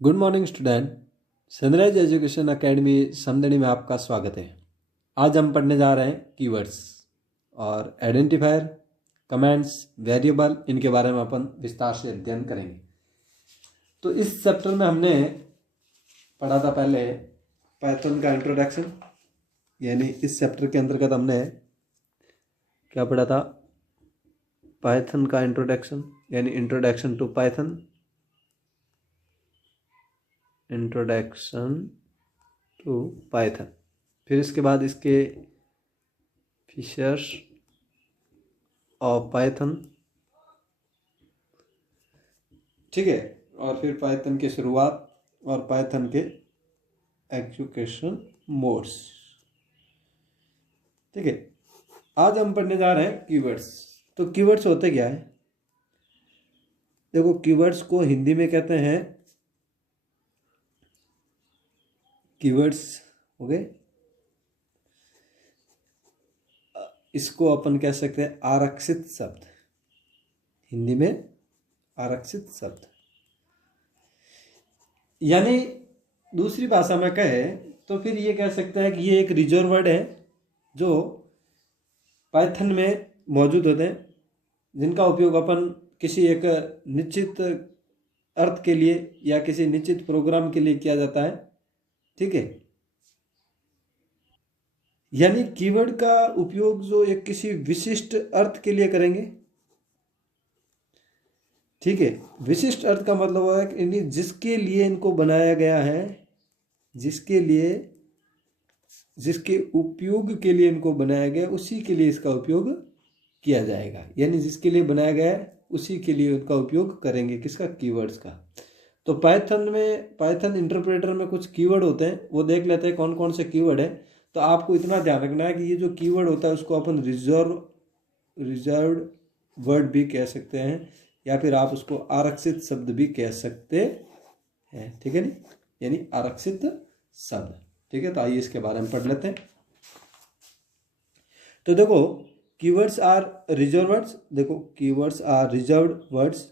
Good morning student. Sunrise education academy Samdari में आपका स्वागत है। आज हम पढ़ने जा रहे हैं कीवर्ड्स और आइडेंटिफायर, कमेंट्स, वेरिएबल, इनके बारे में अपन विस्तार से अध्ययन करेंगे। तो इस चैप्टर में हमने पढ़ा था पहले पाइथन का इंट्रोडक्शन, यानी इस चैप्टर के अंतर्गत हमने क्या पढ़ा था? पाइथन का इंट्रोडक्शन, यानी introduction to Python, introduction to Python. फिर इसके बाद इसके फीचर्स ऑफ पाइथन, ठीक है, और फिर पाइथन की शुरुआत और पाइथन के एग्जीक्यूशन मोड्स, ठीक है। आज हम पढ़ने जा रहे हैं कीवर्ड्स। तो कीवर्ड्स होते क्या है? देखो, कीवर्ड्स को हिंदी में कहते हैं, कीवर्ड्स हो गए, इसको अपन कह सकते हैं आरक्षित शब्द, हिंदी में आरक्षित शब्द। यानी दूसरी भाषा में कहे तो फिर ये कह सकते हैं कि ये एक रिजर्व वर्ड है जो पाइथन में मौजूद होते हैं, जिनका उपयोग अपन किसी एक निश्चित अर्थ के लिए या किसी निश्चित प्रोग्राम के लिए किया जाता है, ठीक है। यानी कीवर्ड का उपयोग जो एक किसी विशिष्ट अर्थ के लिए करेंगे, ठीक है। विशिष्ट अर्थ का मतलब है कि जिसके लिए इनको बनाया गया है, जिसके लिए, जिसके उपयोग के लिए इनको बनाया गया, उसी के लिए इसका उपयोग किया जाएगा। यानी जिसके लिए बनाया गया है उसी के लिए उनका उपयोग करेंगे, किसका? कीवर्ड्स का। तो पाइथन में, पाइथन इंटरप्रेटर में कुछ कीवर्ड होते हैं, वो देख लेते हैं कौन कौन से कीवर्ड है। तो आपको इतना ध्यान रखना है कि ये जो कीवर्ड होता है उसको अपन रिजर्व्ड वर्ड भी कह सकते हैं, या फिर आप उसको आरक्षित शब्द भी कह सकते हैं, ठीक है नी, यानी आरक्षित शब्द, ठीक है। तो आइए इसके बारे में पढ़ लेते हैं। तो देखो, कीवर्ड्स आर रिजर्व्ड वर्ड्स। देखो, keywords are reserved words.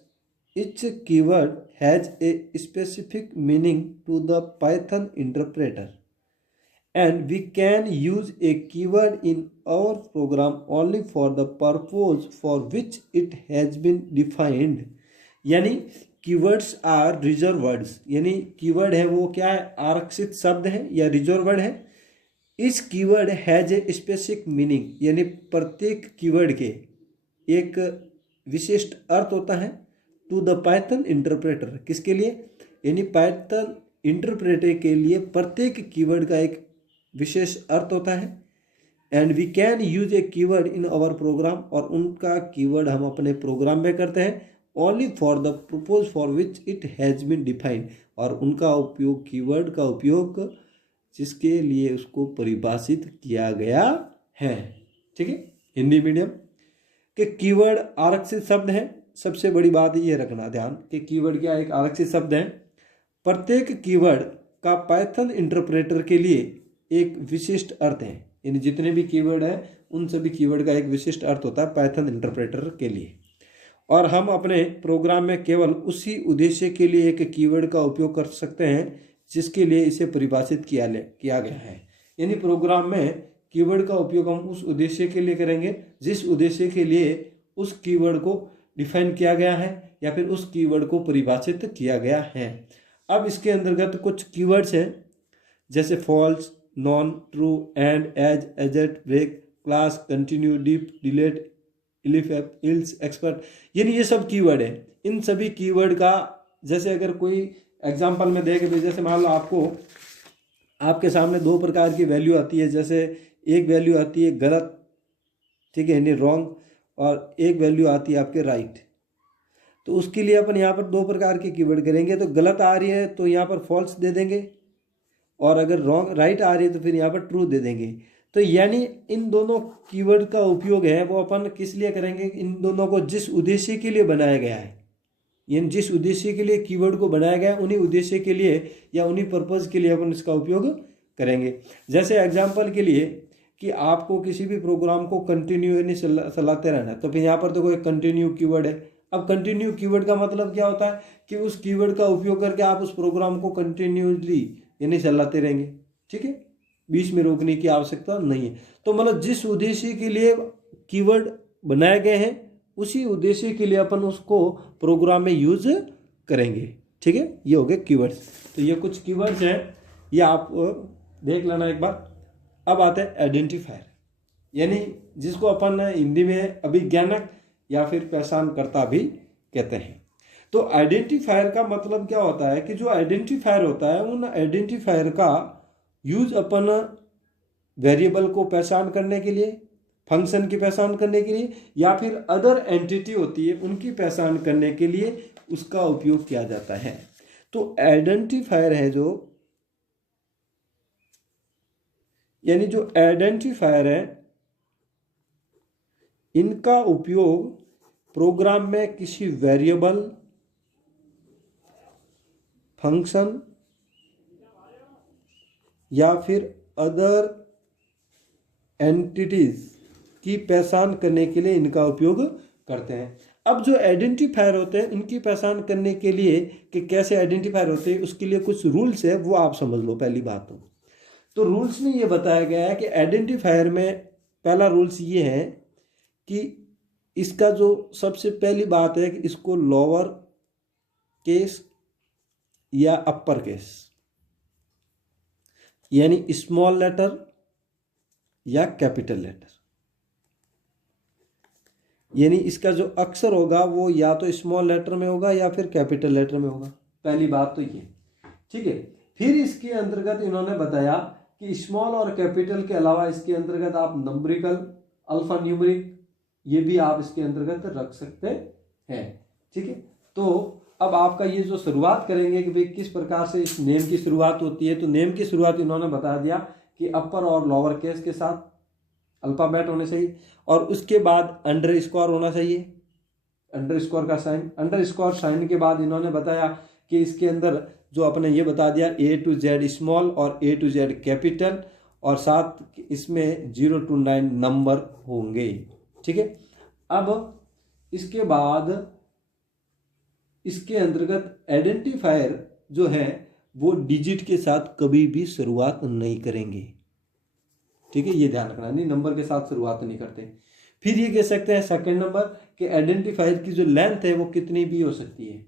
Each keyword has a specific meaning to the Python interpreter, and we can use a keyword in our program only for the purpose for which it has been defined. यानी keywords are reserved words, यानी keyword है वो क्या है? आरक्षित शब्द है या रिजर्व वर्ड है। इस keyword has a specific meaning, यानी प्रत्येक कीवर्ड के एक विशिष्ट अर्थ होता है। टू द पाइथन इंटरप्रेटर, किसके लिए? यानी पाइथन इंटरप्रेटर के लिए प्रत्येक कीवर्ड का एक विशेष अर्थ होता है। And we can use a keyword in our program, और उनका कीवर्ड हम अपने प्रोग्राम में करते हैं only for the purpose for which it has been defined, और उनका उपयोग, कीवर्ड का उपयोग जिसके लिए उसको परिभाषित किया गया है, ठीक है। हिंदी मीडियम के कीवर्ड आरक्षित शब्द है। सबसे बड़ी बात ये रखना ध्यान कि कीवर्ड क्या? एक आरक्षित शब्द है। प्रत्येक कीवर्ड का पाइथन इंटरप्रेटर के लिए एक विशिष्ट अर्थ है, यानी जितने भी कीवर्ड है उन सभी कीवर्ड का एक विशिष्ट अर्थ होता है पाइथन इंटरप्रेटर के लिए, और हम अपने प्रोग्राम में केवल उसी उद्देश्य के लिए एक कीवर्ड का उपयोग कर सकते हैं जिसके लिए इसे परिभाषित किया गया है। यानी प्रोग्राम में कीवर्ड का उपयोग हम उस उद्देश्य के लिए करेंगे जिस उद्देश्य के लिए उस कीवर्ड को डिफाइन किया गया है या फिर उस कीवर्ड को परिभाषित किया गया है। अब इसके अंतर्गत कुछ कीवर्ड्स हैं, जैसे false, none, true, and, as, assert, break, class, continue, def, delete, if, else, except, यानी ये सब कीवर्ड है। इन सभी कीवर्ड का, जैसे अगर कोई एग्जाम्पल में देख, जैसे मान लो आपको, आपके सामने दो प्रकार की वैल्यू आती है। जैसे एक वैल्यू आती है गलत, ठीक है, यानी रॉन्ग, और एक वैल्यू आती है आपके राइट। तो उसके लिए अपन यहाँ पर दो प्रकार के कीवर्ड करेंगे। तो गलत आ रही है तो यहाँ पर फॉल्स दे देंगे, और अगर रॉन्ग, राइट आ रही है तो फिर यहाँ पर ट्रू दे देंगे। तो यानी इन दोनों कीवर्ड का उपयोग है वो अपन किस लिए करेंगे? इन दोनों को जिस उद्देश्य के लिए बनाया गया है, यानी जिस उद्देश्य के लिए कीवर्ड को बनाया गया है उन्हीं उद्देश्य के लिए या उन्हीं पर्पज़ के लिए अपन इसका उपयोग करेंगे। जैसे एग्जाम्पल के लिए कि आपको किसी भी प्रोग्राम को कंटिन्यू यानी चलाते रहना है, तो फिर यहाँ पर देखो एक कंटिन्यू कीवर्ड है। अब कंटिन्यू कीवर्ड का मतलब क्या होता है कि उस कीवर्ड का उपयोग करके आप उस प्रोग्राम को कंटिन्यूसली यानी चलाते रहेंगे, ठीक है, बीच में रोकने की आवश्यकता नहीं है। तो मतलब जिस उद्देश्य के लिए कीवर्ड बनाए गए हैं उसी उद्देश्य के लिए अपन उसको प्रोग्राम में यूज करेंगे, ठीक है। ये हो गए कीवर्ड्स। तो ये कुछ कीवर्ड्स हैं, ये आप देख लेना एक बार। अब आते हैं आइडेंटिफायर, यानी जिसको अपन हिंदी में अभिज्ञानक या फिर पहचानकर्ता भी कहते हैं। तो आइडेंटिफायर का मतलब क्या होता है कि जो आइडेंटिफायर होता है उन आइडेंटिफायर का यूज अपन वेरिएबल को पहचान करने के लिए, फंक्शन की पहचान करने के लिए, या फिर अदर एंटिटी होती है उनकी पहचान करने के लिए उसका उपयोग किया जाता है। तो आइडेंटिफायर है जो, यानी जो आइडेंटिफायर है इनका उपयोग प्रोग्राम में किसी वेरिएबल, फंक्शन या फिर अदर एंटिटीज की पहचान करने के लिए इनका उपयोग करते हैं। अब जो आइडेंटिफायर होते हैं इनकी पहचान करने के लिए कि कैसे आइडेंटिफायर होते हैं उसके लिए कुछ रूल्स है, वो आप समझ लो। पहली बात तो रूल्स में ये बताया गया है कि आइडेंटिफायर में पहला रूल्स ये है कि इसका जो सबसे पहली बात है कि इसको लोअर केस या अपर केस, यानी स्मॉल लेटर या कैपिटल लेटर, यानी इसका जो अक्षर होगा वो या तो स्मॉल लेटर में होगा या फिर कैपिटल लेटर में होगा। पहली बात तो ये, ठीक है। फिर इसके अंतर्गत इन्होंने बताया कि स्मॉल और कैपिटल के अलावा इसके अंतर्गत आप नंबरिकल, अल्फा न्यूमेरिक, ये भी आप इसके अंतर्गत रख सकते हैं, ठीक है। तो अब आपका ये जो शुरुआत करेंगे कि भाई किस प्रकार से इस नेम की शुरुआत होती है, तो नेम की शुरुआत इन्होंने बता दिया कि अपर और लोअर केस के साथ अल्फाबेट होने चाहिए, और उसके बाद अंडर स्कोर होना चाहिए, अंडर स्कोर का साइन। अंडर स्कोर साइन के बाद इन्होंने बताया कि इसके अंदर जो अपने ये बता दिया A to Z स्मॉल और A to Z कैपिटल, और साथ इसमें 0 to 9 नंबर होंगे, ठीक है। अब इसके बाद इसके अंतर्गत आइडेंटिफायर जो है वो डिजिट के साथ कभी भी शुरुआत नहीं करेंगे, ठीक है, ये ध्यान रखना, नहीं नंबर के साथ शुरुआत नहीं करते। फिर ये कह सकते हैं सेकंड नंबर कि आइडेंटिफायर की जो लेंथ है वो कितनी भी हो सकती है,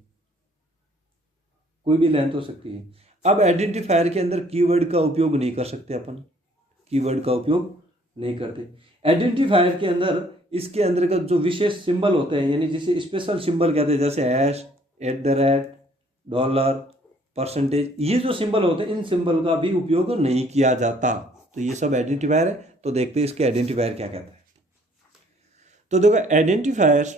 कोई भी लेंथ हो सकती है। अब आइडेंटिफायर के अंदर कीवर्ड का उपयोग नहीं कर सकते अपन, कीवर्ड का उपयोग नहीं करते। आइडेंटिफायर के अंदर इसके अंतर्गत जो विशेष सिंबल होते हैं, यानी जिसे स्पेशल सिंबल कहते हैं, जैसे हैश, @ डॉलर, परसेंटेज, ये जो सिंबल होते हैं इन सिंबल का भी उपयोग नहीं किया जाता। तो ये सब आइडेंटिफायर है। तो देखते हैं इसके आइडेंटिफायर क्या कहता है। तो देखो, identifiers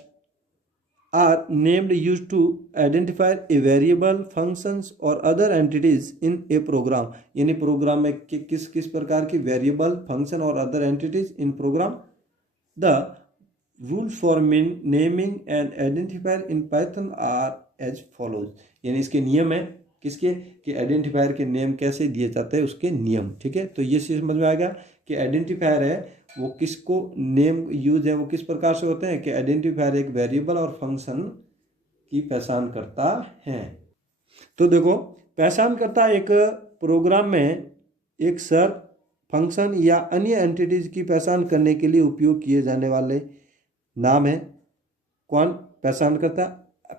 are named use to identify a variable, functions और other entities in a program, यानी प्रोग्राम में किस किस प्रकार की वेरिएबल, फंक्शन और other entities in program. The rules for naming and identifier in Python are as follows, यानी इसके नियम है किसके, कि आइडेंटिफायर के नेम कैसे दिए जाते हैं, उसके नियम, ठीक है। तो ये चीज समझ में आएगा कि आइडेंटिफायर है वो किसको नेम यूज है वो किस प्रकार से होते हैं, कि आइडेंटिफायर एक वेरिएबल और फंक्शन की पहचान करता है। तो देखो, पहचान करता एक प्रोग्राम में एक सर, फंक्शन या अन्य एंटिटीज की पहचान करने के लिए उपयोग किए जाने वाले नाम है। कौन पहचान करता?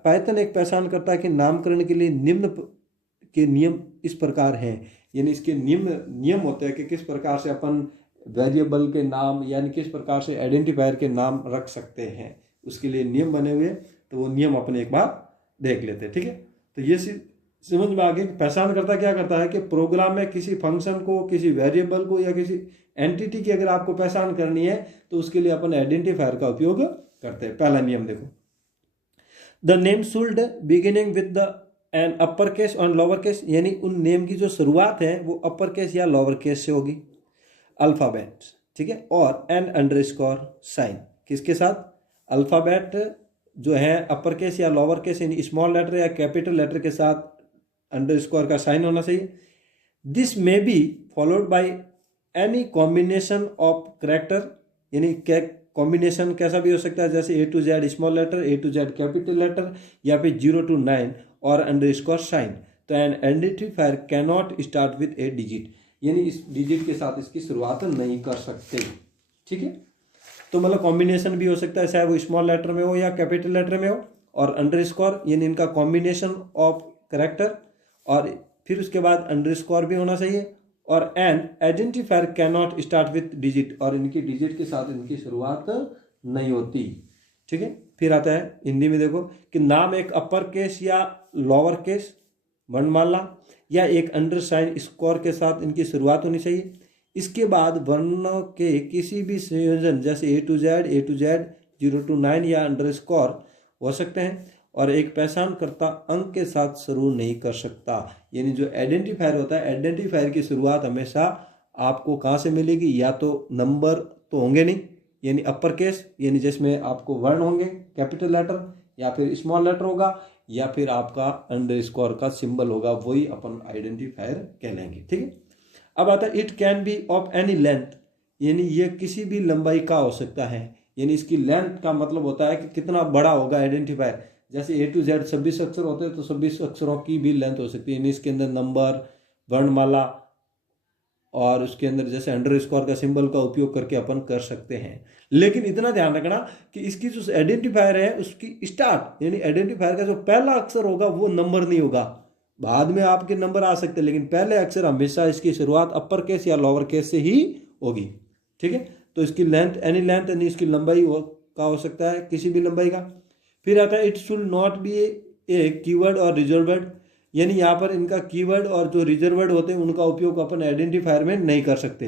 पाइथन एक पहचान करता के नामकरण के लिए निम्न के नियम इस प्रकार हैं, यानी इसके नियम होते हैं कि किस प्रकार से अपन वेरिएबल के नाम यानी किस प्रकार से आइडेंटिफायर के नाम रख सकते हैं, उसके लिए नियम बने हुए। तो वो नियम अपन एक बार देख लेते हैं, ठीक है। तो ये समझ में आ गया कि पहचान करता क्या करता है कि प्रोग्राम में किसी फंक्शन को, किसी वेरिएबल को या किसी एंटिटी की अगर आपको पहचान करनी है तो उसके लिए अपन आइडेंटिफायर का उपयोग करते हैं। पहला नियम देखो, the name should beginning with the an upper case और लोअर केस, यानी उन नेम की जो शुरुआत है वो अपर केस या लोअर केस से होगी, अल्फाबेट, ठीक है। और एन अंडरस्कोर साइन, किसके साथ? अल्फाबेट जो है अपर केस या लोअर केस यानी स्मॉल लेटर या कैपिटल लेटर के साथ अंडरस्कोर का साइन होना चाहिए। This may be followed by any combination of character, यानी कॉम्बिनेशन कैसा भी हो सकता है, जैसे A to Z small letter, A to Z capital letter, या फिर 0 to 9 और अंडरस्कोर साइन। तो an identifier can not start with a digit, यानी इस डिजिट के साथ इसकी शुरुआत नहीं कर सकते। ठीक है, तो मतलब कॉम्बिनेशन भी हो सकता है, चाहे वो स्मॉल लेटर में हो या कैपिटल लेटर में हो, और अंडरस्कोर यानी इनका कॉम्बिनेशन ऑफ करेक्टर, और फिर उसके बाद अंडरस्कोर भी होना चाहिए। और N identifier can not start with digit, और इनकी डिजिट के साथ इनकी शुरुआत नहीं होती। ठीक है, फिर आता है हिंदी में, देखो कि नाम एक अपर केस या लोअर केस वर्णमाला या एक अंडर साइन स्कोर के साथ इनकी शुरुआत होनी चाहिए। इसके बाद वर्णों के किसी भी संयोजन जैसे A to Z, 0 to 9 या अंडरस्कोर हो सकते हैं, और एक पहचानकर्ता अंक के साथ शुरू नहीं कर सकता। यानी जो आइडेंटिफायर होता है, आइडेंटिफायर की शुरुआत हमेशा आपको कहाँ से मिलेगी, या तो नंबर तो होंगे नहीं, यानी अपर केस यानी जिसमें आपको वर्ण होंगे कैपिटल लेटर, या फिर स्मॉल लेटर होगा, या फिर आपका अंडरस्कोर का सिंबल होगा, वही अपन आइडेंटिफायर कहलाएंगे। ठीक है, अब आता है it can be of any length, यानी ये किसी भी लंबाई का हो सकता है। यानी इसकी लेंथ का मतलब होता है कि कितना बड़ा होगा आइडेंटिफायर। जैसे A to Z 26 अक्षर होते हैं, तो 26 अक्षरों की भी लेंथ हो सकती है, यानी इसके अंदर नंबर, वर्णमाला, और उसके अंदर जैसे अंडरस्कोर का सिंबल का उपयोग करके अपन कर सकते हैं। लेकिन इतना ध्यान रखना कि इसकी जो आइडेंटिफायर है उसकी स्टार्ट यानी आइडेंटिफायर का जो पहला अक्षर होगा वो नंबर नहीं होगा। बाद में आपके नंबर आ सकते हैं, लेकिन पहले अक्षर हमेशा इसकी शुरुआत अपर केस या लोअर केस से ही होगी। ठीक है, तो इसकी लेंथ एनी लेंथ यानी इसकी लंबाई का हो सकता है किसी भी लंबाई का। फिर आता है it should not be A keyword और रिजर्व वर्ड, यानी यहाँ पर इनका कीवर्ड और जो रिजर्व वर्ड होते हैं उनका उपयोग अपन आइडेंटिफायर में नहीं कर सकते।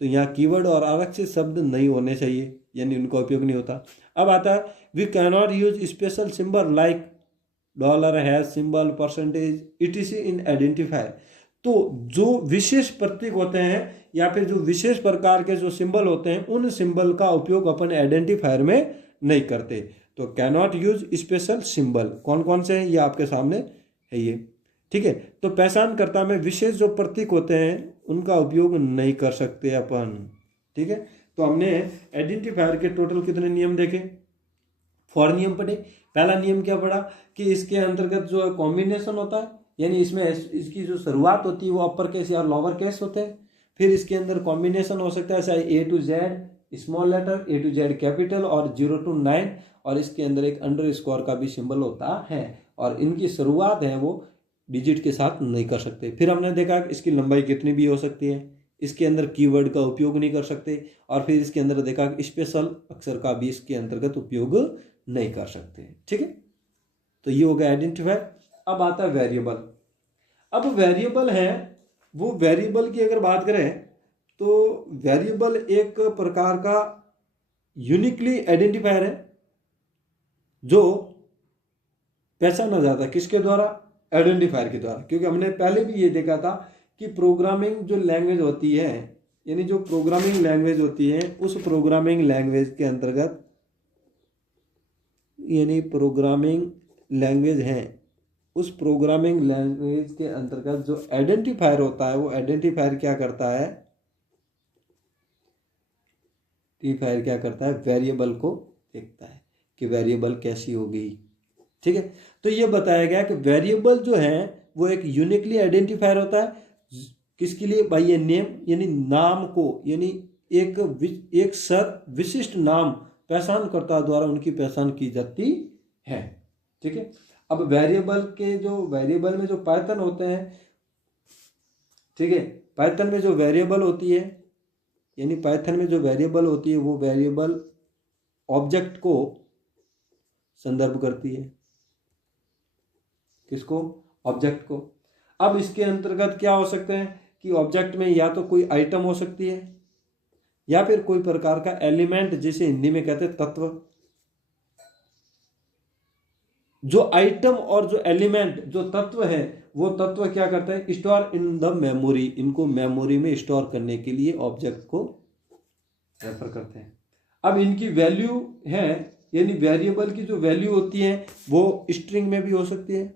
तो यहाँ कीवर्ड और आरक्षित शब्द नहीं होने चाहिए, यानी उनका उपयोग नहीं होता। अब आता है we can not use special symbol like dollar, hash symbol, percentage, etc in identifier. तो जो विशेष प्रतीक होते हैं या फिर जो विशेष प्रकार के जो सिंबल होते हैं उन सिंबल का उपयोग अपन आइडेंटिफायर में नहीं करते। तो can not use special symbol कौन कौन से हैं, ये आपके सामने है ये। ठीक है, तो पहचानकर्ता में विशेष जो प्रतीक होते हैं उनका उपयोग नहीं कर सकते अपन। ठीक है, तो हमने आइडेंटिफायर के टोटल कितने नियम देखे, 4 नियम पढ़े। पहला नियम क्या पढ़ा कि इसके अंतर्गत जो कॉम्बिनेशन होता है, यानी इसमें इसकी जो शुरुआत होती है वो अपर केस या लोअर केस होते हैं। फिर इसके अंदर कॉम्बिनेशन हो सकता है चाहे A to Z small letter, A to Z capital और 0 to 9, और इसके अंदर एक अंडरस्कोर का भी सिंबल होता है, और इनकी शुरुआत है वो डिजिट के साथ नहीं कर सकते। फिर हमने देखा कि इसकी लंबाई कितनी भी हो सकती है, इसके अंदर कीवर्ड का उपयोग नहीं कर सकते, और फिर इसके अंदर देखा कि स्पेशल अक्षर का भी इसके अंतर्गत उपयोग नहीं कर सकते। ठीक है, तो ये हो गया आइडेंटिफायर। अब आता है वेरिएबल। अब वेरिएबल है वो, वेरिएबल की अगर बात करें तो वेरिएबल एक प्रकार का यूनिकली आइडेंटिफायर है जो पहचाना जाता है किसके द्वारा, आइडेंटिफायर के द्वारा। क्योंकि हमने पहले भी ये देखा था कि प्रोग्रामिंग जो लैंग्वेज होती है, यानी जो प्रोग्रामिंग लैंग्वेज होती है उस प्रोग्रामिंग लैंग्वेज के अंतर्गत, यानी प्रोग्रामिंग लैंग्वेज है उस प्रोग्रामिंग लैंग्वेज के अंतर्गत जो आइडेंटिफायर होता है वो आइडेंटिफायर क्या करता है, आइडेंटिफायर क्या करता है, वेरिएबल को देखता है कि वेरिएबल कैसी होगी। ठीक है, तो ये बताया गया कि वेरिएबल जो है वो एक यूनिकली आइडेंटिफायर होता है किसके लिए भाई, ये नेम यानी नाम को, यानी एक विशिष्ट नाम पहचानकर्ता द्वारा उनकी पहचान की जाती है। ठीक है, अब वेरिएबल में जो पाइथन होते हैं, ठीक है, पाइथन में जो वेरिएबल होती है, यानी पाइथन में जो वेरिएबल होती है वो वेरिएबल ऑब्जेक्ट को संदर्भ करती है, किसको, ऑब्जेक्ट को। अब इसके अंतर्गत क्या हो सकते हैं कि ऑब्जेक्ट में या तो कोई आइटम हो सकती है या फिर कोई प्रकार का एलिमेंट, जिसे हिंदी में कहते हैं तत्व। जो आइटम और जो एलिमेंट जो तत्व है वो तत्व क्या करता है, स्टोर इन द मेमोरी, इनको मेमोरी में स्टोर करने के लिए ऑब्जेक्ट को रेफर करते हैं। अब इनकी वैल्यू है, यानी वेरिएबल की जो वैल्यू होती है वो स्ट्रिंग में भी हो सकती है,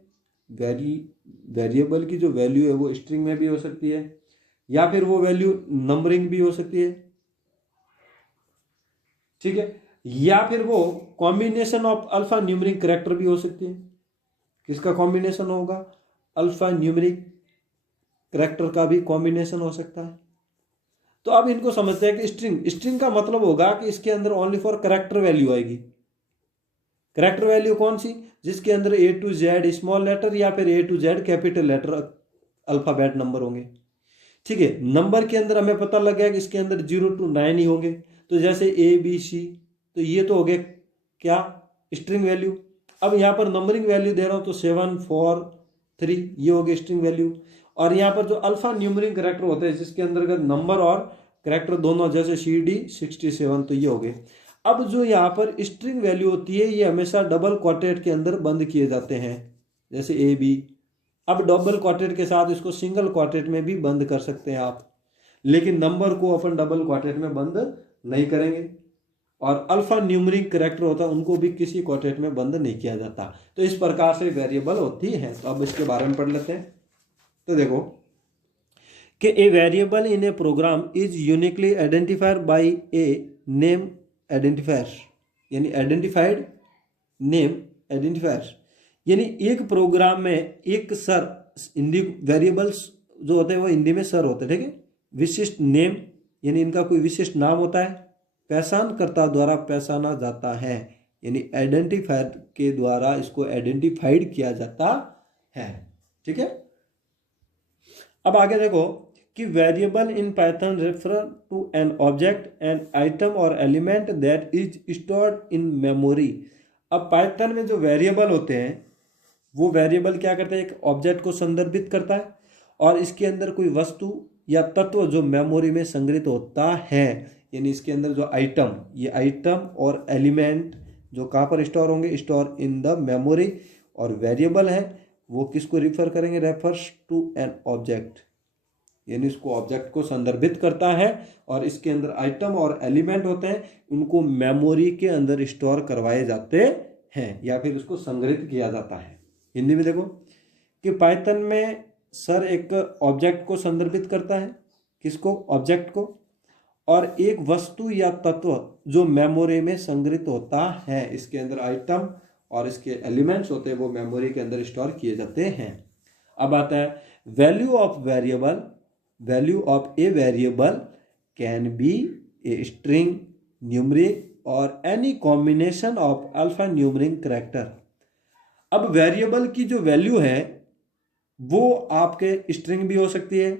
वेरिएबल की जो वैल्यू है वो स्ट्रिंग में भी हो सकती है, या फिर वो वैल्यू नंबरिंग भी हो सकती है। ठीक है, या फिर वो combination of alpha numeric character भी हो सकती है। किसका कॉम्बिनेशन होगा? अल्फा न्यूमेरिक कैरेक्टर का भी कॉम्बिनेशन हो सकता है। तो अब इनको समझते हैं कि स्ट्रिंग का मतलब होगा कि इसके अंदर ओनली फॉर कैरेक्टर वैल्यू आएगी। कैरेक्टर वैल्यू कौन सी? जिसके अंदर A to Z small letter या फिर A to Z capital letter alphabet number होंगे। ठीक है, नंबर के अंदर हमें पता लग गया कि इसके अंदर 0 to 9 ही होंगे। तो जैसे ABC, तो ये तो हो गए क्या? String value. अब यहाँ पर नंबरिंग वैल्यू दे रहा हूँ तो 7 4 3 ये हो गए स्ट्रिंग वैल्यू। और यहाँ पर जो अल्फा न्यूमेरिक कैरेक्टर होते हैं जिसके अंतर्गत नंबर और कैरेक्टर दोनों, जैसे CD 67, तो ये हो गए। अब जो यहाँ पर स्ट्रिंग वैल्यू होती है ये हमेशा डबल क्वार्टेट के अंदर बंद किए जाते हैं, जैसे AB। अब डबल क्वार्टेट के साथ इसको सिंगल क्वार्टेट में भी बंद कर सकते हैं आप, लेकिन नंबर को अपन डबल क्वार्टेट में बंद नहीं करेंगे। और अल्फा न्यूमेरिक कैरेक्टर होता है उनको भी किसी क्वार्टेट में बंद नहीं किया जाता। तो इस प्रकार से वेरिएबल होती है। तो अब इसके बारे में पढ़ लेते हैं। तो देखो कि a variable in a program is uniquely identified by a name identifier, यानी आइडेंटिफाइड नेम आइडेंटिफायर। यानी एक प्रोग्राम में एक सर, हिंदी वेरिएबल्स जो होते हैं वो हिंदी में सर होते हैं, ठीक है। विशिष्ट नेम यानी इनका कोई विशिष्ट नाम होता है, पहचानकर्ता द्वारा पहचाना जाता है, यानी आइडेंटिफायर के द्वारा इसको आइडेंटिफाइड किया जाता है, ठीक है। अब आगे देखो कि variable in Python refer to an object an item और element that is stored in memory. अब पाइथन में जो वेरिएबल होते हैं वो वेरिएबल क्या करता है? एक ऑब्जेक्ट को संदर्भित करता है और इसके अंदर कोई वस्तु या तत्व जो मेमोरी में संग्रहित होता है, यानी इसके अंदर जो आइटम, ये आइटम और एलिमेंट जो कहाँ पर स्टोर होंगे? Store in the memory. और वेरिएबल है वो किसको रिफर करेंगे? रेफर्स टू एन ऑब्जेक्ट, यानी इसको ऑब्जेक्ट को संदर्भित करता है और इसके अंदर आइटम और एलिमेंट होते हैं, उनको मेमोरी के अंदर स्टोर करवाए जाते हैं या फिर उसको संग्रहित किया जाता है। हिंदी में देखो कि पाइथन में सर एक ऑब्जेक्ट को संदर्भित करता है, किसको? ऑब्जेक्ट को। और एक वस्तु या तत्व जो मेमोरी में संग्रहित होता है, इसके अंदर आइटम और इसके एलिमेंट्स होते हैं, वो मेमोरी के अंदर स्टोर किए जाते हैं। अब आता है value of variable. Value of a variable can be a string, numeric और any combination of alphanumeric character. अब वेरिएबल की जो वैल्यू है वो आपके स्ट्रिंग भी हो सकती है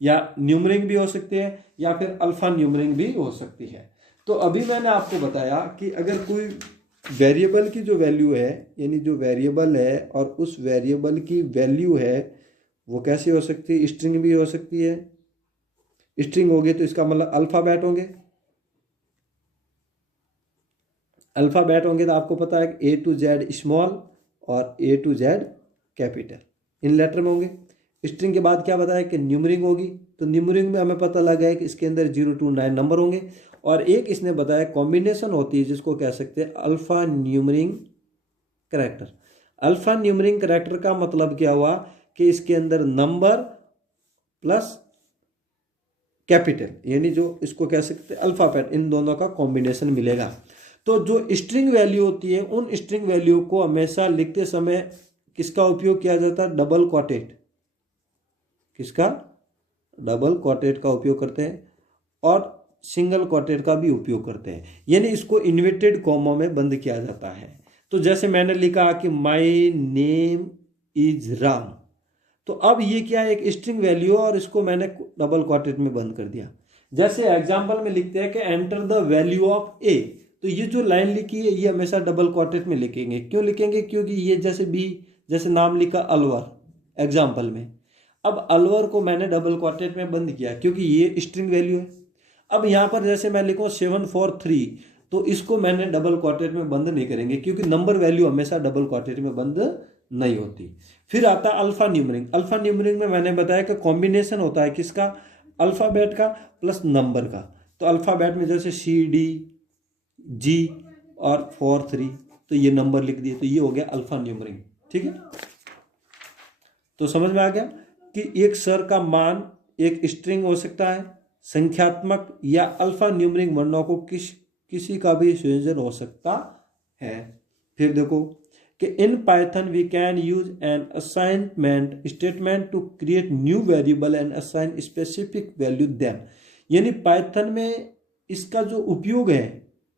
या न्यूमरिक भी हो सकती है या फिर अल्फा न्यूमरिक भी हो सकती है। तो अभी मैंने आपको बताया कि अगर कोई वेरिएबल की जो वैल्यू है, यानी जो वेरिएबल है और उस वेरिएबल की वैल्यू है वो कैसी हो सकती है? स्ट्रिंग भी हो सकती है। स्ट्रिंग होगी तो इसका मतलब अल्फाबेट होंगे। अल्फाबेट होंगे तो आपको पता है कि A to Z स्मॉल और A to Z capital in letter में होंगे। स्ट्रिंग के बाद क्या बताया कि न्यूमरिक होगी, तो न्यूमरिक में हमें पता लगा है कि इसके अंदर 0 to 9 नंबर होंगे। और एक इसने बताया कॉम्बिनेशन होती है जिसको कह सकते हैं alpha numeric character. Alpha numeric character का मतलब क्या हुआ कि इसके अंदर नंबर प्लस कैपिटल, यानी जो इसको कह सकते हैं अल्फाबेट, इन दोनों का कॉम्बिनेशन मिलेगा। तो जो स्ट्रिंग वैल्यू होती है उन स्ट्रिंग वैल्यू को हमेशा लिखते समय किसका उपयोग किया जाता है? Double quartet. किसका? डबल क्वार्टेट का उपयोग करते हैं और सिंगल क्वार्टेट का भी उपयोग करते हैं, यानी इसको इन्वर्टेड कॉमा में बंद किया जाता है। तो जैसे मैंने लिखा कि माय नेम इज राम, तो अब ये क्या है? एक स्ट्रिंग वैल्यू और इसको मैंने डबल क्वार्टेट में बंद कर दिया। जैसे एग्जांपल में लिखते हैं कि एंटर द वैल्यू ऑफ ए, तो ये जो लाइन लिखी है ये हमेशा डबल क्वार्टेट में लिखेंगे। क्यों लिखेंगे? क्योंकि ये जैसे बी, जैसे नाम लिखा अलवर एग्जाम्पल में, अब अलवर को मैंने डबल क्वार्टेट में बंद किया क्योंकि ये स्ट्रिंग वैल्यू है। अब यहाँ पर जैसे मैं लिखूँ 743, तो इसको मैंने डबल क्वार्टेट में बंद नहीं करेंगे क्योंकि नंबर वैल्यू हमेशा डबल क्वार्टेट में बंद नहीं होती। फिर आता है अल्फा न्यूमरिक। अल्फा न्यूमरिक में मैंने बताया कि कॉम्बिनेशन होता है किसका? अल्फाबेट का प्लस नंबर का। तो अल्फाबेट में जैसे CD G और 4 3, तो ये नंबर लिख दिए, तो ये हो गया अल्फा न्यूमरिक, ठीक है। तो समझ में आ गया कि एक सर का मान एक स्ट्रिंग हो सकता है, संख्यात्मक या अल्फा न्यूमरिक वर्णों को किसी का भी संयोजन हो सकता है। फिर देखो कि in Python we can use an assignment statement to create new variable and assign specific value them. यानी पाइथन में इसका जो उपयोग है,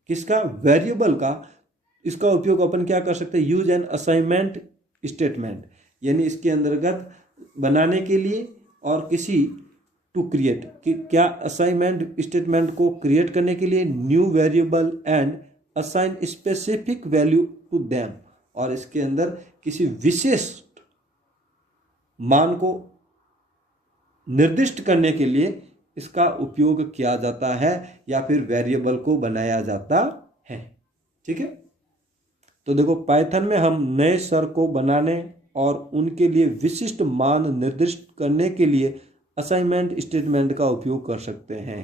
किसका, वेरिएबल का, इसका उपयोग अपन क्या कर सकते हैं, यूज एन असाइनमेंट स्टेटमेंट, यानी इसके अंतर्गत बनाने के लिए और किसी टू क्रिएट कि क्या असाइनमेंट स्टेटमेंट को क्रिएट करने के लिए new variable and assign specific value to them, और इसके अंदर किसी विशिष्ट मान को निर्दिष्ट करने के लिए इसका उपयोग किया जाता है या फिर वेरिएबल को बनाया जाता है। ठीक है, तो देखो पाइथन में हम नए स्वर को बनाने और उनके लिए विशिष्ट मान निर्दिष्ट करने के लिए असाइनमेंट स्टेटमेंट का उपयोग कर सकते हैं।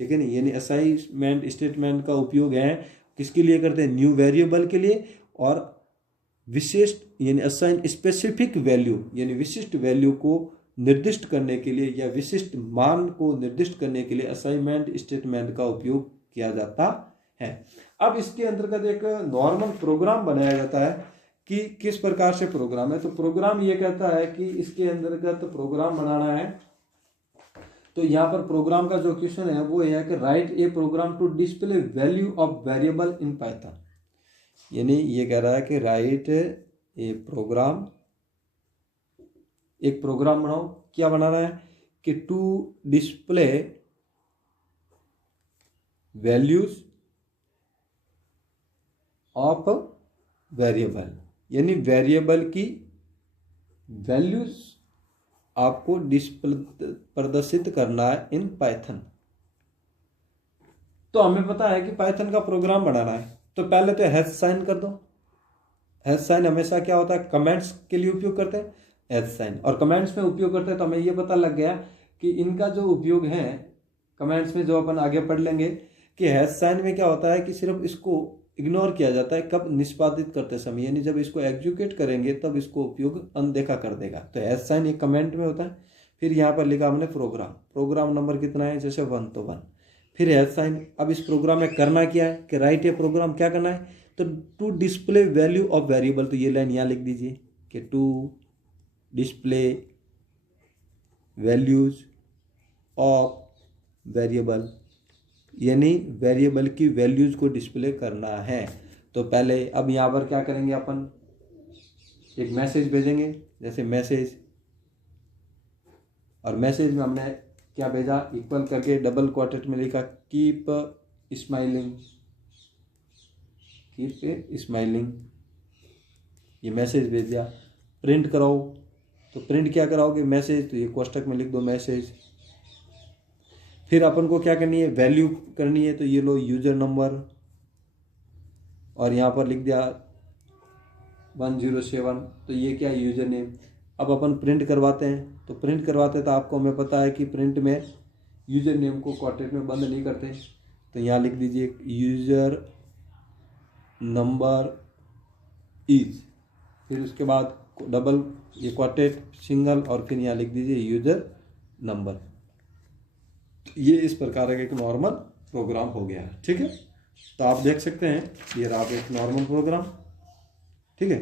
ठीक है, नहीं, यानी असाइनमेंट स्टेटमेंट का उपयोग है किसके लिए करते हैं, न्यू वेरिएबल के लिए, और विशिष्ट यानी असाइन स्पेसिफिक वैल्यू यानी विशिष्ट वैल्यू को निर्दिष्ट करने के लिए या विशिष्ट मान को निर्दिष्ट करने के लिए असाइनमेंट स्टेटमेंट का उपयोग किया जाता है। अब इसके अंतर्गत एक नॉर्मल प्रोग्राम बनाया जाता है कि किस प्रकार से प्रोग्राम है। तो प्रोग्राम ये कहता है कि इसके अंतर्गत प्रोग्राम बनाना है। तो यहाँ पर प्रोग्राम का जो क्वेश्चन है वो है कि write a program to display value of variable in Python. यानी ये कह रहा है कि राइट ए प्रोग्राम, एक प्रोग्राम बनाओ, क्या बनाना है कि to display values of variable, यानी वेरिएबल की वैल्यूज आपको डिस्प्ले प्रदर्शित करना है इन पाइथन। तो हमें पता है कि पाइथन का प्रोग्राम बनाना है, तो पहले तो हैश साइन कर दो। हैश साइन हमेशा क्या होता है, कमेंट्स के लिए उपयोग करते हैं हैश साइन, और कमेंट्स में उपयोग करते हैं। तो हमें ये पता लग गया कि इनका जो उपयोग है कमेंट्स में, जो अपन आगे पढ़ लेंगे, कि हैश साइन में क्या होता है कि सिर्फ इसको इग्नोर किया जाता है कब, निष्पादित करते समय, यानी जब इसको एग्जीक्यूट करेंगे तब इसको उपयोग अनदेखा कर देगा। तो हैश साइन एक कमेंट में होता है। फिर यहाँ पर लिखा हमने प्रोग्राम, प्रोग्राम नंबर कितना है, जैसे 1 तो 1, फिर हैश साइन। अब इस प्रोग्राम में करना क्या है कि राइट ए प्रोग्राम क्या करना है, तो to display value of variable. तो ये लाइन यहाँ लिख दीजिए कि to display values of variable, यानी वेरिएबल की वैल्यूज को डिस्प्ले करना है। तो पहले अब यहाँ पर क्या करेंगे, अपन एक मैसेज भेजेंगे, जैसे मैसेज, और मैसेज में हमने क्या भेजा, इक्वल करके डबल क्वार्टेट में लिखा कीप स्माइलिंग, कीप स्माइलिंग, ये मैसेज भेज दिया। प्रिंट कराओ, तो प्रिंट क्या कराओगे, मैसेज, तो ये कोष्टक में लिख दो मैसेज। फिर अपन को क्या करनी है, वैल्यू करनी है, तो ये लो यूजर नंबर, और यहाँ पर लिख दिया 107, तो ये क्या है, यूजर नेम। अब अपन प्रिंट करवाते हैं, तो प्रिंट करवाते हैं तो आपको हमें पता है कि प्रिंट में यूजर नेम को क्वार्टेट में बंद नहीं करते। तो यहाँ लिख दीजिए यूजर नंबर इज, फिर उसके बाद डबल ये क्वार्टेट सिंगल, और फिर यहाँ लिख दीजिए यूजर नंबर। ये इस प्रकार का एक नॉर्मल प्रोग्राम हो गया है। ठीक है, तो आप देख सकते हैं ये रहा एक नॉर्मल प्रोग्राम। ठीक है,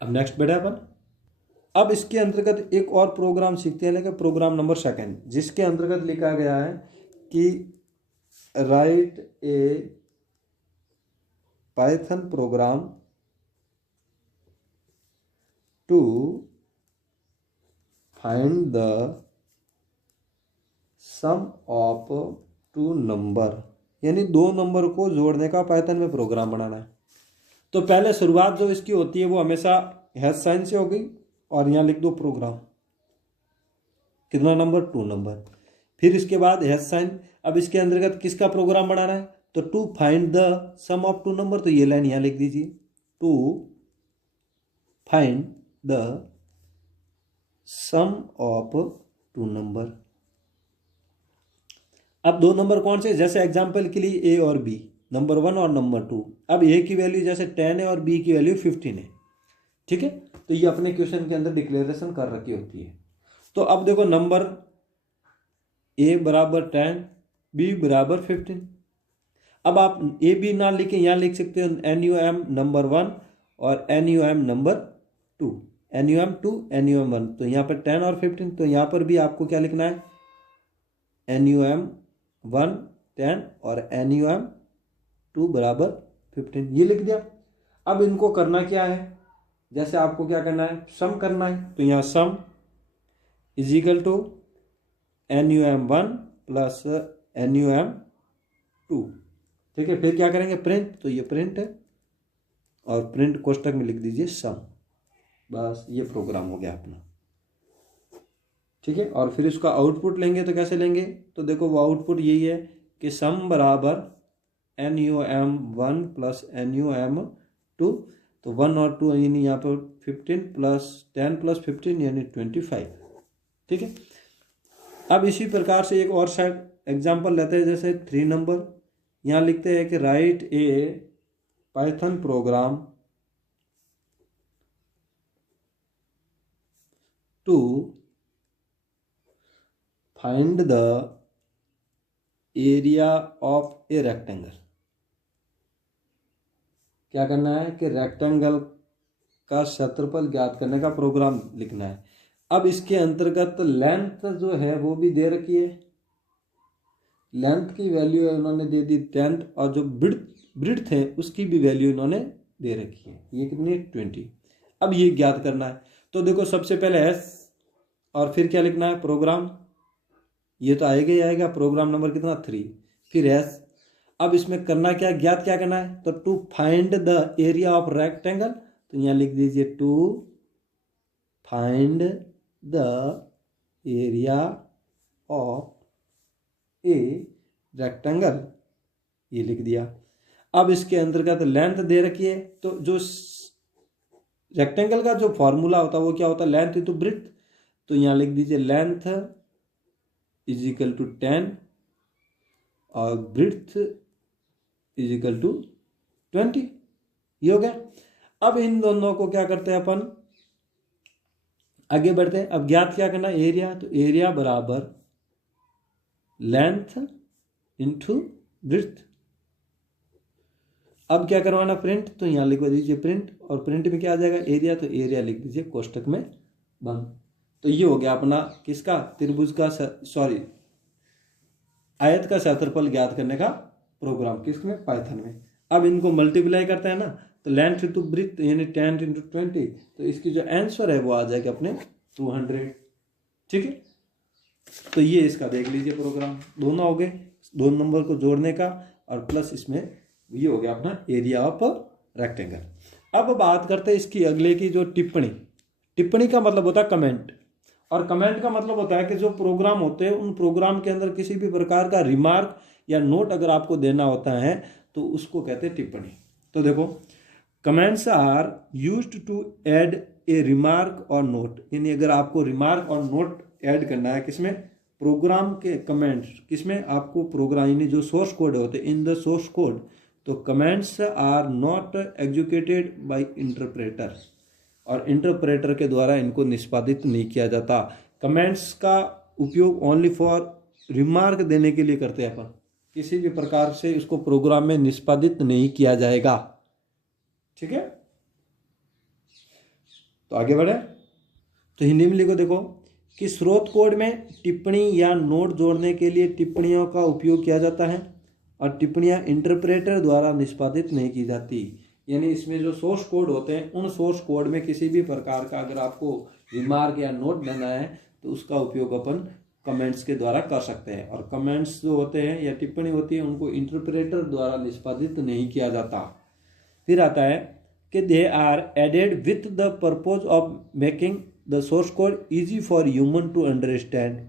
अब नेक्स्ट बढ़े अपन। अब इसके अंतर्गत एक और प्रोग्राम सीखते हैं, लेकिन प्रोग्राम नंबर 2, जिसके अंतर्गत लिखा गया है कि write a Python program to find the sum of 2 number, यानी 2 नंबर को जोड़ने का पाइथन में प्रोग्राम बनाना है। तो पहले शुरुआत जो इसकी होती है वो हमेशा हैश साइन से होगी, और यहाँ लिख दो प्रोग्राम, कितना नंबर, 2 नंबर। फिर इसके बाद हैश साइन। अब इसके अंतर्गत किसका प्रोग्राम बनाना है, तो to find the sum of 2 number, तो ये लाइन यहाँ लिख दीजिए, to find the sum of 2 number. अब 2 नंबर कौन से, जैसे एग्जाम्पल के लिए ए और बी, नंबर 1 और नंबर 2। अब ए की वैल्यू जैसे 10 है और बी की वैल्यू 15 है। ठीक है, तो ये अपने क्वेश्चन के अंदर डिक्लेरेशन कर रखी होती है। तो अब देखो नंबर ए बराबर 10, बी बराबर 15, अब आप ए बी ना लिखें, यहाँ लिख सकते हो NUM नंबर 1 और NUM नंबर 2, NUM 2 NUM 1। तो यहाँ पर 10 और 15, तो यहाँ पर भी आपको क्या लिखना है, NUM 1 10 और NUM 2 बराबर 15, ये लिख दिया। अब इनको करना क्या है, जैसे आपको क्या करना है, सम करना है। तो यहाँ sum is equal to NUM 1 plus NUM 2, ठीक है। फिर क्या करेंगे, प्रिंट, तो ये प्रिंट है और प्रिंट कोष्टक में लिख दीजिए सम, बस ये प्रोग्राम हो गया अपना, ठीक है। और फिर उसका आउटपुट लेंगे तो कैसे लेंगे, तो देखो वो आउटपुट यही है कि सम बराबर NUM 1 प्लस NUM 2, तो 1 और 2 यानी यहाँ पर 15 प्लस 10 प्लस 15 यानी 25, ठीक है। अब इसी प्रकार से एक और साइड एग्जांपल लेते हैं, जैसे 3 नंबर, यहाँ लिखते हैं कि write a Python program to find the area of a rectangle. क्या करना है कि रेक्टेंगल का क्षेत्रफल ज्ञात करने का प्रोग्राम लिखना है। अब इसके अंतर्गत लेंथ जो है वो भी दे रखी है, लेंथ की वैल्यू है उन्होंने दे दी 10, और जो ब्रिड्थ है उसकी भी वैल्यू इन्होंने दे रखी है, ये कितनी 20। अब ये ज्ञात करना है, तो देखो सबसे पहले एस और फिर क्या लिखना है, प्रोग्राम, ये तो आएगा ही आएगा, प्रोग्राम नंबर कितना 3, फिर एस। अब इसमें करना क्या, ज्ञात क्या करना है, तो to find the area of rectangle, तो यहाँ लिख दीजिए to find the area of a rectangle, ये लिख दिया। अब इसके अंतर्गत लेंथ दे रखी है, तो जो रेक्टेंगल का जो फॉर्मूला होता है वो क्या होता है, लेंथ इनटू ब्रेड्थ, तो यहाँ लिख दीजिए लेंथ इज इक्वल टू 10 और ब्रेड्थ इज इक्वल टू 20, ये हो गया। अब इन दोनों को क्या करते हैं अपन, आगे बढ़ते हैं। अब ज्ञात क्या करना, एरिया, तो एरिया बराबर लेंथ इंटू ब्रेड्थ। अब क्या करवाना, प्रिंट, तो यहाँ लिखवा दीजिए प्रिंट, और प्रिंट में क्या आ जाएगा, एरिया, तो एरिया लिख दीजिए कोष्टक में बंद। तो ये हो गया अपना किसका, त्रिभुज का, सॉरी आयत का क्षेत्रफल ज्ञात करने का प्रोग्राम, किसमें, पाइथन में। अब इनको मल्टीप्लाई करते हैं ना, तो लेंथ इंटू ब्रेड्थ यानी 10 इंटू 20, तो इसकी जो आंसर है वो आ जाएगा अपने 200, ठीक है। तो ये इसका देख लीजिए प्रोग्राम, दोनों हो गए, 2 नंबर को जोड़ने का और प्लस इसमें ये हो गया अपना एरिया ऑफ रेक्टेंगल। अब बात करते हैं इसकी अगले की, जो टिप्पणी। टिप्पणी का मतलब होता है कमेंट, और कमेंट का मतलब होता है कि जो प्रोग्राम होते हैं उन प्रोग्राम के अंदर किसी भी प्रकार का रिमार्क या नोट अगर आपको देना होता है तो उसको कहते हैं टिप्पणी। तो देखो, comments are used to add a remark और नोट, यानी अगर आपको रिमार्क और नोट ऐड करना है किसमें, प्रोग्राम के कमेंट्स, किसमें, आपको प्रोग्राम यानी जो सोर्स कोड होते हैं इन द सोर्स कोड, तो comments are not executed by interpreter, और इंटरप्रेटर के द्वारा इनको निष्पादित नहीं किया जाता। कमेंट्स का उपयोग ओनली फॉर रिमार्क देने के लिए करते हैं अपन, किसी भी प्रकार से इसको प्रोग्राम में निष्पादित नहीं किया जाएगा, ठीक है। तो आगे बढ़े, तो हिंदी में लिखो, देखो कि स्रोत कोड में टिप्पणी या नोट जोड़ने के लिए टिप्पणियों का उपयोग किया जाता है और टिप्पणियां इंटरप्रेटर द्वारा निष्पादित नहीं की जाती। यानी इसमें जो सोर्स कोड होते हैं उन सोर्स कोड में किसी भी प्रकार का अगर आपको रिमार्क या नोट देना है तो उसका उपयोग अपन कमेंट्स के द्वारा कर सकते हैं, और कमेंट्स जो होते हैं या टिप्पणी होती है उनको इंटरप्रेटर द्वारा निष्पादित नहीं किया जाता। फिर आता है कि they are added with the purpose of making the source code easy for human to understand,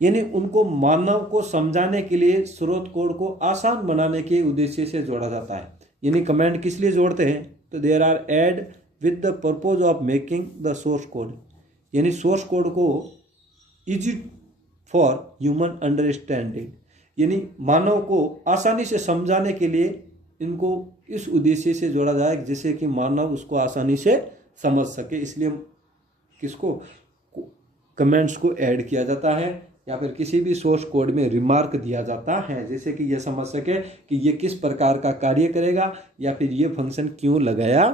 यानी उनको मानव को समझाने के लिए स्रोत कोड को आसान बनाने के उद्देश्य से जोड़ा जाता है। यानी कमेंट किस लिए जोड़ते हैं, तो there are add with the purpose of making the source code, यानी सोर्स कोड को इजी फॉर ह्यूमन अंडरस्टैंडिंग, यानी मानव को आसानी से समझाने के लिए इनको इस उद्देश्य से जोड़ा जाए जिससे कि मानव उसको आसानी से समझ सके, इसलिए किसको, कमेंट्स को ऐड किया जाता है या फिर किसी भी सोर्स कोड में रिमार्क दिया जाता है, जैसे कि यह समझ सके कि ये किस प्रकार का कार्य करेगा या फिर ये फंक्शन क्यों लगाया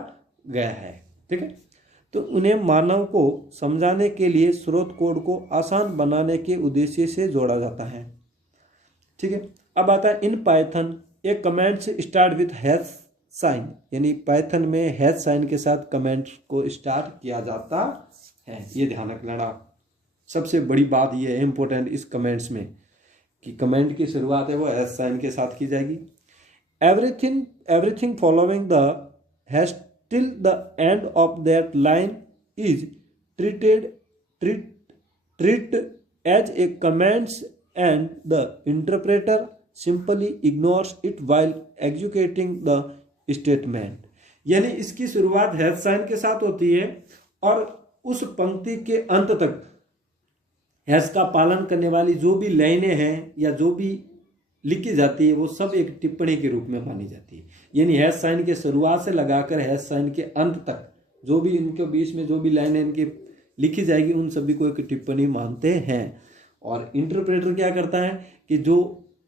गया है। ठीक है, तो उन्हें मानव को समझाने के लिए स्रोत कोड को आसान बनाने के उद्देश्य से जोड़ा जाता है। ठीक है, अब आता है in Python a comments start with hash sign, यानी पाइथन में हैश साइन के साथ कमेंट्स को स्टार्ट किया जाता है। ये ध्यान रखना, सबसे बड़ी बात ये है इंपॉर्टेंट इस कमेंट्स में कि कमेंट की शुरुआत है वो हैश साइन के साथ की जाएगी। Everything following the hash till the end of that line is treat as a comments and the interpreter simply ignores it while executing the statement. यानी इसकी शुरुआत हैश साइन के साथ होती है और उस पंक्ति के अंत तक हैश का पालन करने वाली जो भी लाइनें हैं या जो भी लिखी जाती है वो सब एक टिप्पणी के रूप में मानी जाती है। यानी हैश साइन के शुरुआत से लगाकर हैश साइन के अंत तक जो भी इनके बीच में जो भी लाइनें इनकी लिखी जाएगी उन सभी को एक टिप्पणी मानते हैं। और इंटरप्रेटर क्या करता है कि जो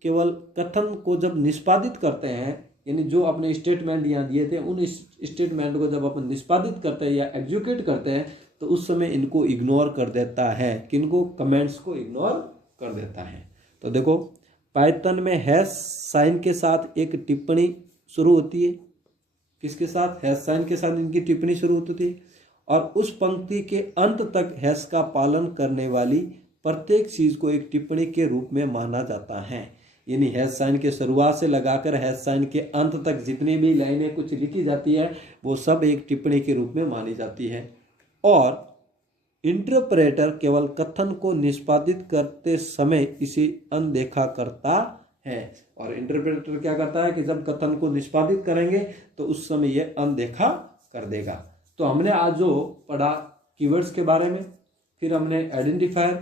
केवल कथन को जब निष्पादित करते हैं, यानी जो अपने स्टेटमेंट यहाँ दिए थे उन स्टेटमेंट को जब अपन निष्पादित करते हैं या एग्जीक्यूट करते हैं तो उस समय इनको इग्नोर कर देता है, किनको, कमेंट्स को इग्नोर कर देता है। तो देखो पाइथन में हैश साइन के साथ एक टिप्पणी शुरू होती है, किसके साथ, हैश साइन के साथ इनकी टिप्पणी शुरू होती है और उस पंक्ति के अंत तक हैश का पालन करने वाली प्रत्येक चीज को एक टिप्पणी के रूप में माना जाता है। यानी हैश साइन के शुरुआत से लगाकर हैश साइन के अंत तक जितनी भी लाइनें कुछ लिखी जाती है वो सब एक टिप्पणी के रूप में मानी जाती है। और इंटरप्रेटर केवल कथन को निष्पादित करते समय इसे अनदेखा करता है। और इंटरप्रेटर क्या करता है कि जब कथन को निष्पादित करेंगे तो उस समय यह अनदेखा कर देगा। तो हमने आज जो पढ़ा कीवर्ड्स के बारे में, फिर हमने आइडेंटिफायर,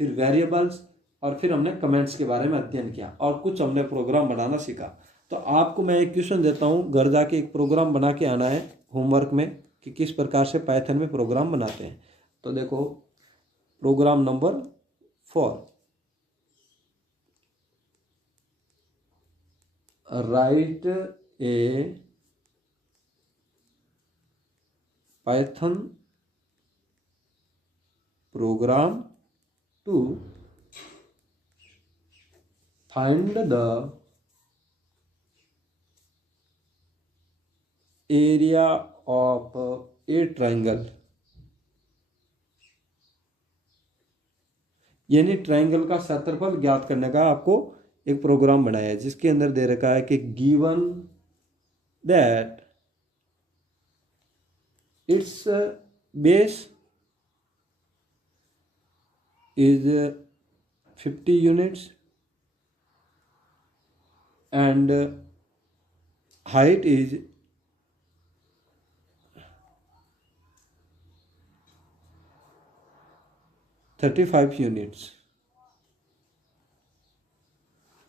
फिर वेरिएबल्स और फिर हमने कमेंट्स के बारे में अध्ययन किया और कुछ हमने प्रोग्राम बनाना सीखा। तो आपको मैं एक क्वेश्चन देता हूँ, घर जाके एक प्रोग्राम बना के आना है होमवर्क में कि किस प्रकार से पाइथन में प्रोग्राम बनाते हैं। तो देखो program number 4, write a Python program to find the area of a triangle. यानी ट्राइंगल का क्षेत्रफल ज्ञात करने का आपको एक प्रोग्राम बनाया है जिसके अंदर दे रखा है कि given that it's base is 50 units and height is 35 units.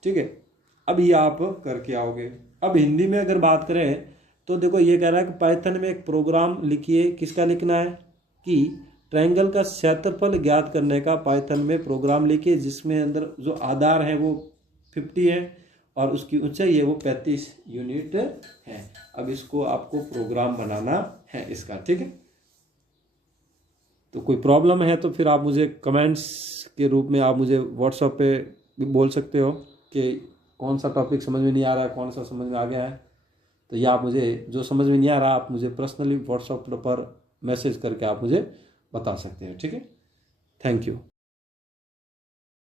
ठीक है, अब ये आप करके आओगे। अब हिंदी में अगर बात करें तो देखो ये कह रहा है कि पाइथन में एक प्रोग्राम लिखिए, किसका लिखना है कि ट्रायंगल का क्षेत्रफल ज्ञात करने का पाइथन में प्रोग्राम लिखिए जिसमें अंदर जो आधार है वो 50 है और उसकी ऊंचाई है वो 35 यूनिट है। अब इसको आपको प्रोग्राम बनाना है इसका। ठीक है, तो कोई प्रॉब्लम है तो फिर आप मुझे कमेंट्स के रूप में आप मुझे व्हाट्सएप पे भी बोल सकते हो कि कौन सा टॉपिक समझ में नहीं आ रहा है, कौन सा समझ में आ गया है। तो या आप मुझे जो समझ में नहीं आ रहा आप मुझे पर्सनली व्हाट्सएप पर मैसेज करके आप मुझे बता सकते हैं। ठीक है, थैंक यू।